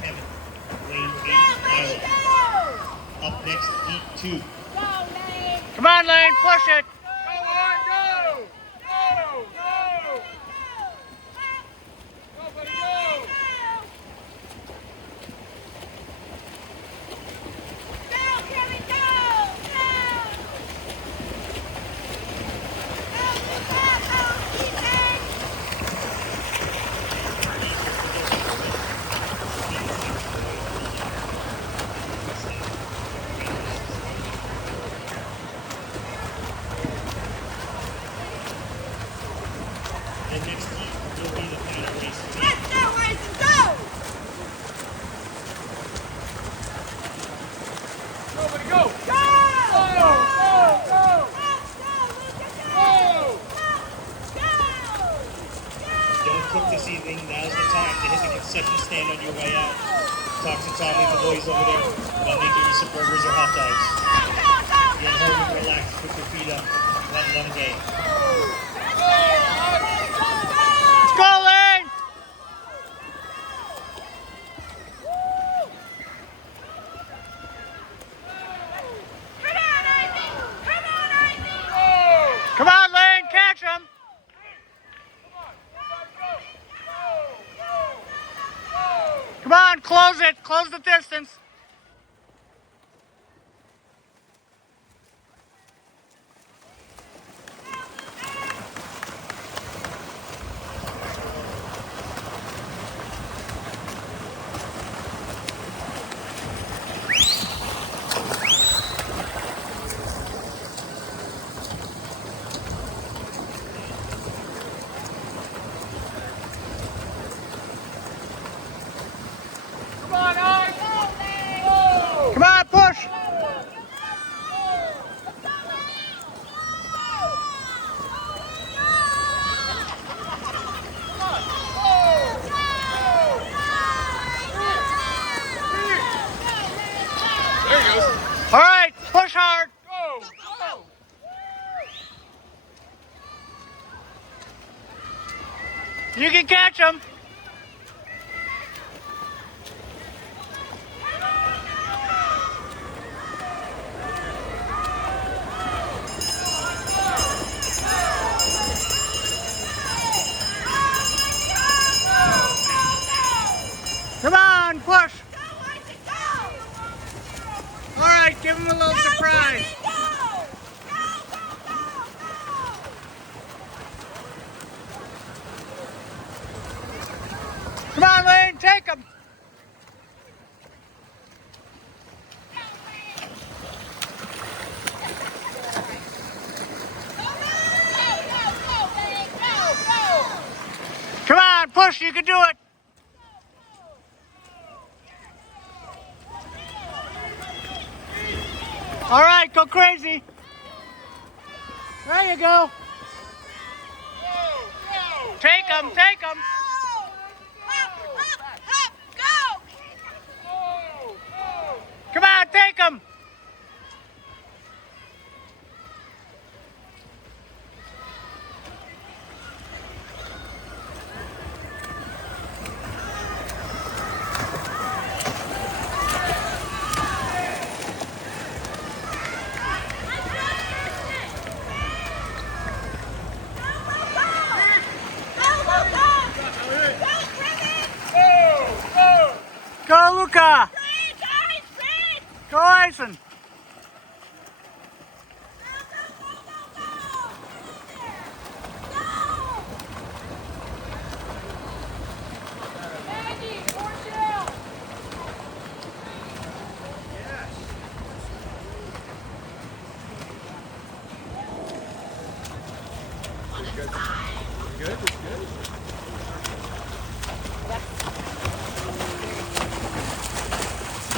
Kevin. Lane 8, Tyler. Up next, Heat 2. Come on, Lane, push it. And next heat will be the final race. Let's go, Ryson, go! Nobody go! Go! Go! Go! Don't cook this evening. Now's the time to hit the concession stand on your way out. Talk to Tommy and the boys over there while they give you some burgers or hot dogs. Get home and relax. Put your feet up. One long day. Let's go, Lane. Come on, Lane, catch him. Come on, close it. Close the distance. Come on, Ike! Come on, push. There he goes. All right, push hard. Go! Go! You can catch him. Come on, push. All right, give him a little surprise. Come on, Lane, take him. Come on, push, you can do it. All right, go crazy. There you go. Take him, take him. Come on, take him. Go, Luca. Go, Eisen. Good? Good?